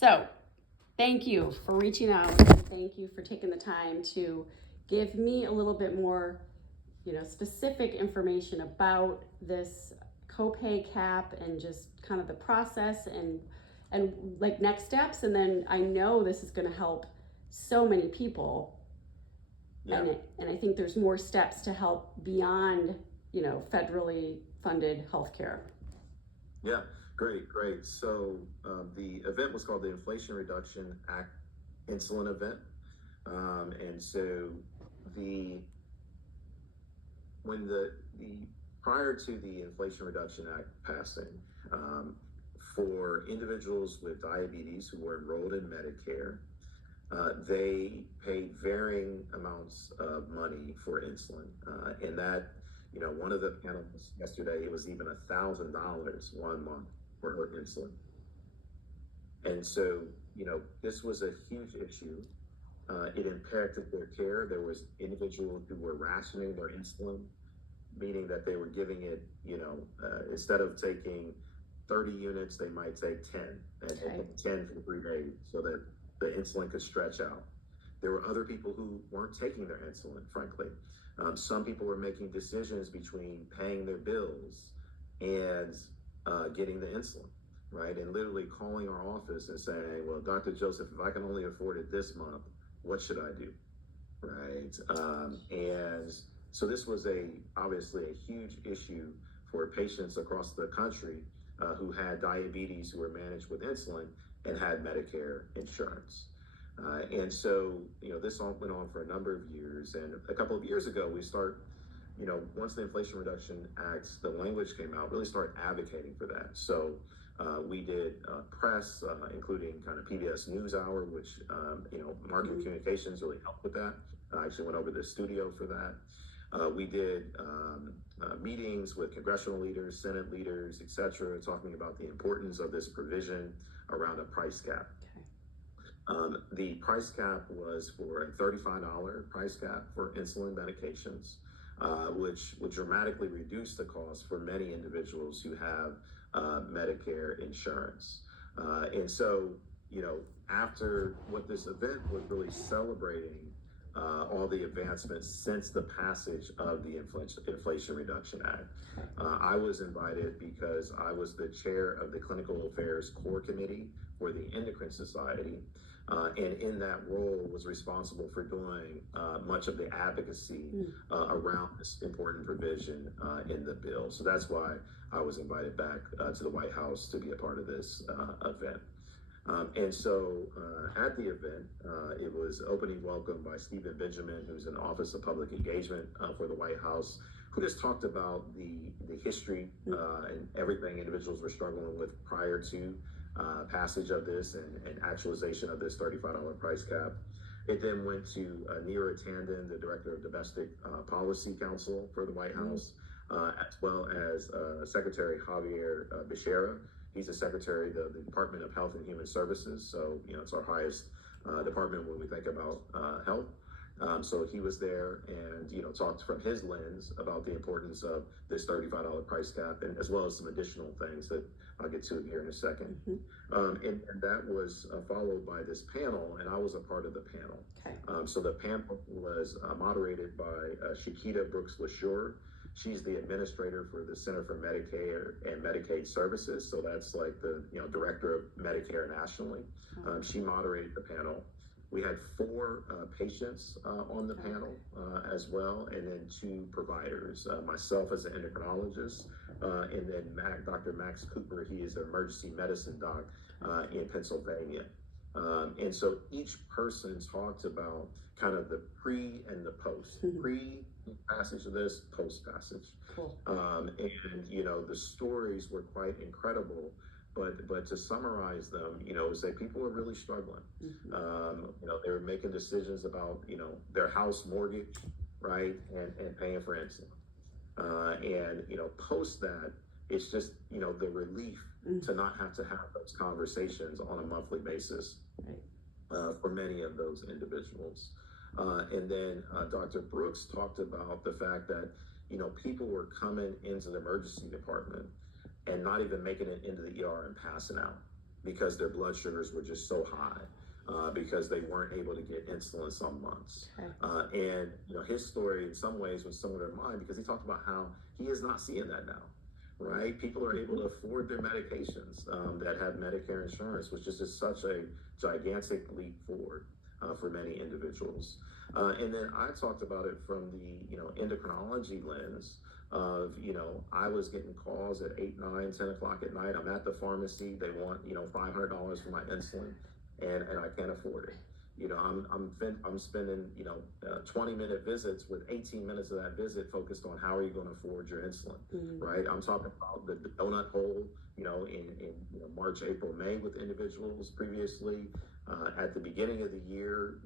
So, thank you for reaching out, and thank you for taking the time to give me a little bit more, specific information about this copay cap and just kind of the process and like next steps. And then I know this is going to help so many people, Yeah, and I think there's more steps to help beyond, federally funded healthcare. yeah, great. So the event was called the Inflation Reduction Act Insulin Event, and so the when the prior to the Inflation Reduction Act passing, um, for individuals with diabetes who were enrolled in Medicare, they paid varying amounts of money for insulin, and that one of the panelists yesterday, it was even $1,000 one month for her insulin. And so, this was a huge issue. It impacted their care. There was individuals who were rationing their insulin, meaning that they were giving it, instead of taking 30 units, they might take 10, and Okay. take 10 for 3 days so that the insulin could stretch out. There were other people who weren't taking their insulin, frankly. Some people were making decisions between paying their bills and getting the insulin, right? And literally calling our office and saying, well, Dr. Joseph, if I can only afford it this month, what should I do? Right. And so this was obviously a huge issue for patients across the country who had diabetes, who were managed with insulin and had Medicare insurance. And so, this all went on for a number of years. And a couple of years ago, once the Inflation Reduction Act, the language came out, really start advocating for that. So we did press, including kind of PBS NewsHour, which, marketing communications really helped with that. I actually went over to the studio for that. We did meetings with congressional leaders, Senate leaders, et cetera, talking about the importance of this provision around a price cap. The price cap was for a $35 price cap for insulin medications, which would dramatically reduce the cost for many individuals who have Medicare insurance. And so, after what this event was really celebrating all the advancements since the passage of the Inflation Reduction Act. I was invited because I was the chair of the Clinical Affairs Core Committee for the Endocrine Society. And in that role was responsible for doing much of the advocacy around this important provision in the bill. So that's why I was invited back to the White House to be a part of this event. And so at the event, it was opening welcome by Stephen Benjamin, who's in the Office of Public Engagement for the White House, who just talked about the history and everything individuals were struggling with prior to passage of this and actualization of this $35 price cap. It then went to Neera Tanden, the Director of Domestic Policy Council for the White House, as well as Secretary Javier Becerra. He's the Secretary of the Department of Health and Human Services. So, it's our highest department when we think about health. So he was there and, talked from his lens about the importance of this $35 price cap, and as well as some additional things that I'll get to here in a second. And that was followed by this panel, and I was a part of the panel. Okay. So the panel was moderated by Shakita Brooks LaSure. She's the administrator for the Center for Medicare and Medicaid Services. So that's like the director of Medicare nationally. She moderated the panel. We had 4 patients on the panel as well, and then 2 providers. Myself as an endocrinologist, and then Dr. Max Cooper. He is an emergency medicine doc in Pennsylvania. And so each person talked about kind of the pre and the post. Pre-passage of this, post-passage. Cool. And, the stories were quite incredible. But to summarize them, say people are really struggling. They were making decisions about, their house mortgage, right, and paying for insulin. And post that, it's just the relief to not have to have those conversations on a monthly basis for many of those individuals. And then Dr. Brooks talked about the fact that people were coming into the emergency department and not even making it into the ER and passing out. because their blood sugars were just so high. Because they weren't able to get insulin some months. Okay. And his story in some ways was similar to mine because he talked about how he is not seeing that now, right? People are able to afford their medications that have Medicare insurance, which is just such a gigantic leap forward for many individuals. And then I talked about it from the endocrinology lens of I was getting calls at 8, 9, 10 o'clock at night. I'm at the pharmacy. They want $500 for my insulin. And I can't afford it. I'm spending 20-minute visits with 18 minutes of that visit focused on how are you going to afford your insulin, right? I'm talking about the donut hole, in March, April, May with individuals previously. At the beginning of the year,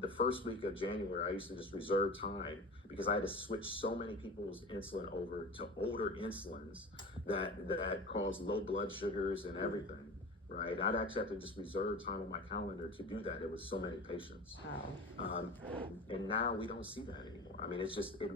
the first week of January, I used to just reserve time because I had to switch so many people's insulin over to older insulins that caused low blood sugars and everything. Right, I'd actually have to just reserve time on my calendar to do that. It was so many patients, and now we don't see that anymore. I mean, it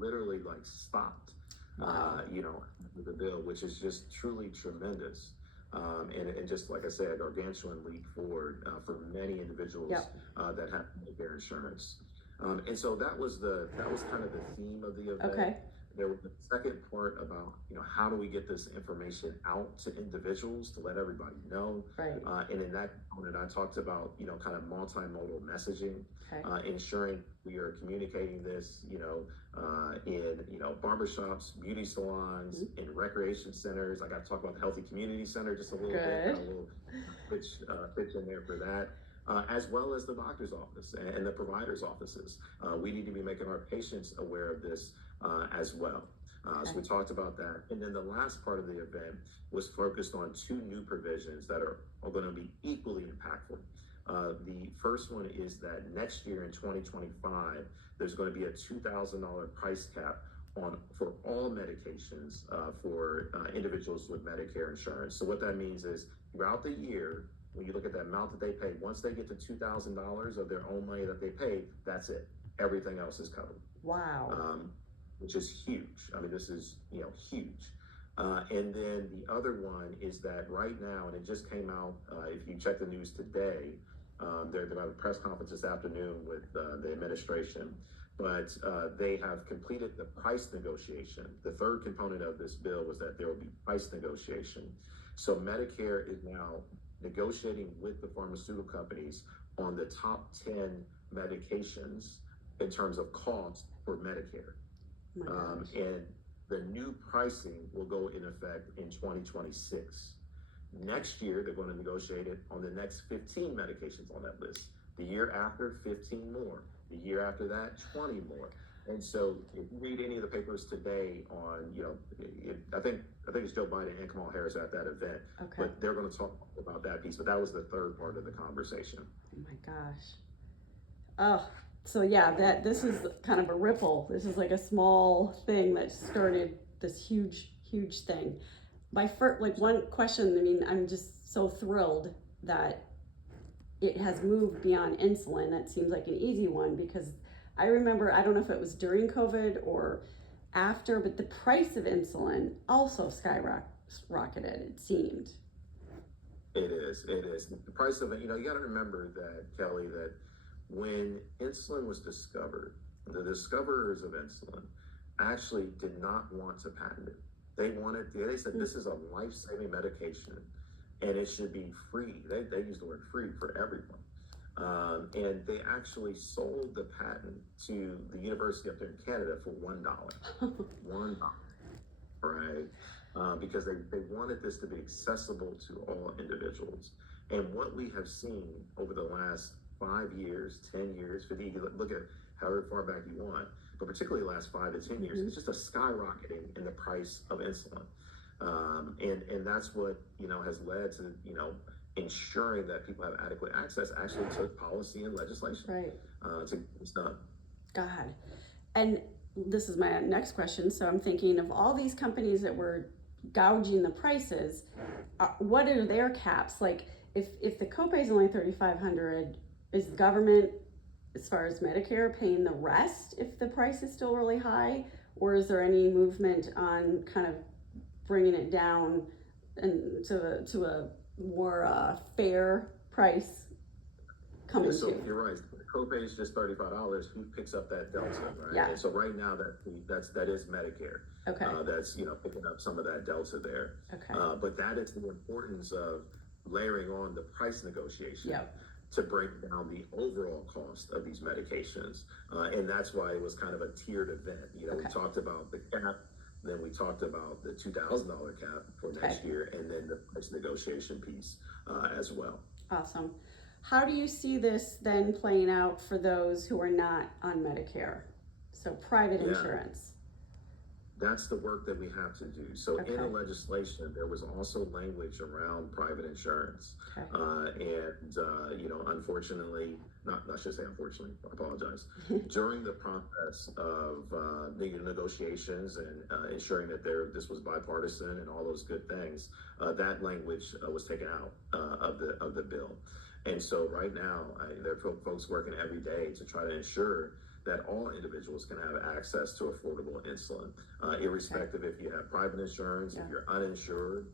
literally like stopped, with the bill, which is just truly tremendous, and just like I said, gargantuan leap forward for many individuals that have Medicare insurance, and so that was kind of the theme of the event. Okay. There was the second part about, how do we get this information out to individuals to let everybody know? Right. And in that component, I talked about, kind of multimodal messaging, ensuring we are communicating this, in, barbershops, beauty salons, in recreation centers. I got to talk about the Healthy Community Center just a little bit, got a little pitch in there for that. As well as the doctor's office and the provider's offices. We need to be making our patients aware of this as well. So we talked about that. And then the last part of the event was focused on 2 new provisions that are going to be equally impactful. The first one is that next year in 2025, there's going to be a $2,000 price cap for all medications for individuals with Medicare insurance. So what that means is throughout the year, when you look at that amount that they pay, once they get to $2,000 of their own money that they pay, that's it. Everything else is covered. Wow. Which is huge. I mean, this is, huge. And then the other one is that right now, and it just came out, if you check the news today, they're going to have a press conference this afternoon with the administration, but they have completed the price negotiation. The third component of this bill was that there will be price negotiation. So Medicare is now negotiating with the pharmaceutical companies on the top 10 medications in terms of cost for Medicare. And the new pricing will go in effect in 2026. Next year, they're going to negotiate it on the next 15 medications on that list. The year after, 15 more. The year after that, 20 more. And so if you read any of the papers today on, I think it's Joe Biden and Kamala Harris at that event, but they're going to talk about that piece. But that was the third part of the conversation. Oh my gosh. Oh, so yeah, this is kind of a ripple. This is like a small thing that started this huge thing. One question, I mean, I'm just so thrilled that it has moved beyond insulin. That seems like an easy one because I remember, I don't know if it was during COVID or after, but the price of insulin also skyrocketed, it seemed. It is. The price of it, you got to remember that, Kelly, that when insulin was discovered, the discoverers of insulin actually did not want to patent it. They said this is a life-saving medication and it should be free. They used the word free for everyone. And they actually sold the patent to the university up there in Canada for $1. $1, right? Because they wanted this to be accessible to all individuals. And what we have seen over the last 5 years, 10 years, 50, you can look at however far back you want, but particularly the last 5 to 10 years, it's just a skyrocketing in the price of insulin. And that's what, has led to, ensuring that people have adequate access actually to policy and legislation to get this done. God. And this is my next question. So I'm thinking of all these companies that were gouging the prices, what are their caps? Like if the copay is only $3,500, is the government, as far as Medicare, paying the rest if the price is still really high? Or is there any movement on kind of bringing it down and to a more fair price coming So to. you're right. The copay is just $35. Who picks up that delta, right? Yeah. And so right now that is Medicare. Okay. That's picking up some of that delta there. Okay. But that is the importance of layering on the price negotiation. Yep. To bring down the overall cost of these medications. And that's why it was kind of a tiered event. Okay. We talked about the cap, then we talked about the $2,000 cap for next year, and then the price negotiation piece as well. Awesome. How do you see this then playing out for those who are not on Medicare? So private insurance. That's the work that we have to do. So Okay. in the legislation, there was also language around private insurance. Okay. Unfortunately, I should say unfortunately, I apologize. During the process of the negotiations and ensuring that this was bipartisan and all those good things, that language was taken out of the bill. And so right now, there are folks working every day to try to ensure that all individuals can have access to affordable insulin, irrespective if you have private insurance, if you're uninsured,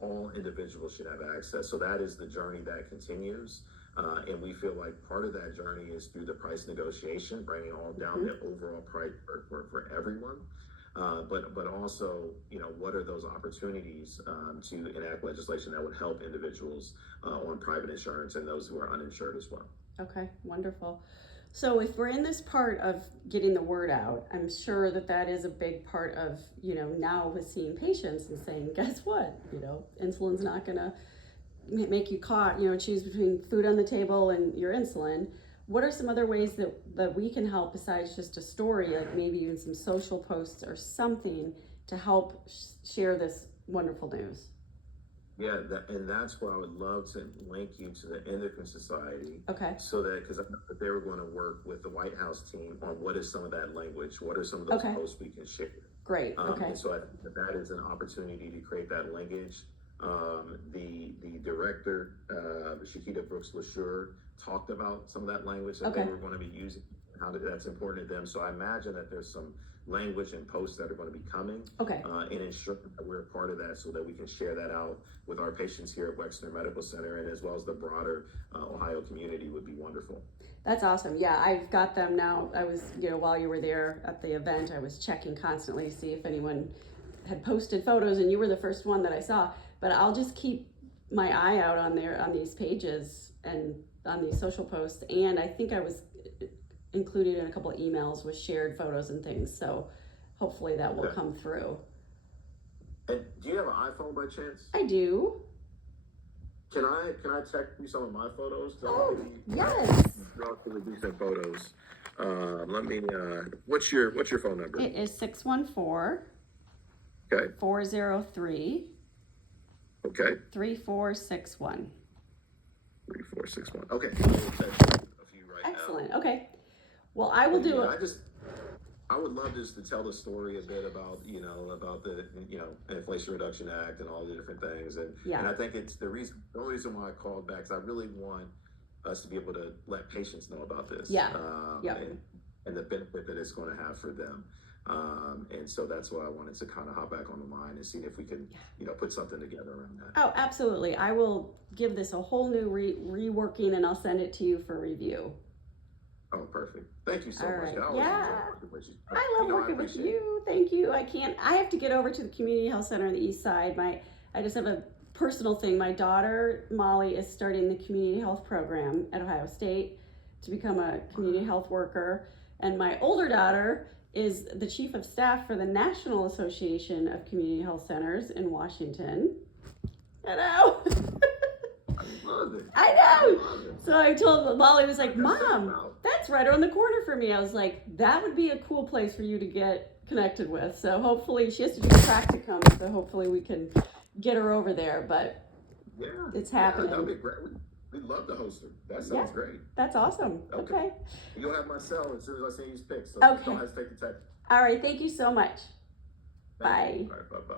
all individuals should have access. So that is the journey that continues. And we feel like part of that journey is through the price negotiation, bringing all down the overall price for everyone. But also, what are those opportunities to enact legislation that would help individuals on private insurance and those who are uninsured as well? Okay, wonderful. So if we're in this part of getting the word out, I'm sure that is a big part of, now with seeing patients and saying, guess what? Insulin's not going to make you choose between food on the table and your insulin. What are some other ways that we can help besides just a story, like maybe even some social posts or something to help share this wonderful news? Yeah, and that's where I would love to link you to the Endocrine Society. Okay. So because I know that they were going to work with the White House team on what is some of that language, what are some of those posts we can share. Great. Okay. And so I think that is an opportunity to create that linkage. The director, Shakita Brooks LaSure, talked about some of that language that they were going to be using, how that's important to them. So I imagine that there's some language and posts that are going to be coming. Okay. And ensure that we're a part of that so that we can share that out with our patients here at Wexner Medical Center, and as well as the broader Ohio community would be wonderful. That's awesome. Yeah, I've got them now. I was, while you were there at the event, I was checking constantly to see if anyone had posted photos, and you were the first one that I saw. But I'll just keep my eye out on these pages and on these social posts. And I think I was included in a couple of emails with shared photos and things. So hopefully that will come through. And do you have an iPhone by chance? I do. Can I text you some of my photos? Oh, yes. Relatively decent photos. Let me. What's your phone number? It is 614. Okay. 403. Okay. 3461. 3461. Okay. I'll text a few right now. Excellent. Okay. Well, I will do it. I would love just to tell the story a bit about, about the, Inflation Reduction Act and all the different things. And I think it's the only reason why I called back is I really want us to be able to let patients know about this. Yeah. And the benefit that it's going to have for them. And so that's why I wanted to kind of hop back on the line and see if we can, put something together around that. Oh, absolutely. I will give this a whole new reworking, and I'll send it to you for review. Oh, perfect. Thank you so much. I love working with you. Thank you. I have to get over to the community health center on the east side. I just have a personal thing. My daughter, Molly, is starting the community health program at Ohio State to become a community health worker. And my older daughter is the chief of staff for the National Association of Community Health Centers in Washington. I know. I know. So I told Molly, was like, Mom, that's right around the corner for me. I was like, that would be a cool place for you to get connected with. So hopefully, she has to do practicum, so hopefully we can get her over there. But it's happening. That'd be great. We'd love to host her. That sounds great. That's awesome. Okay. You'll have my cell as soon as I send you pics. So okay. Don't hesitate to text. All right. Thank you so much. Bye. All right. Bye-bye.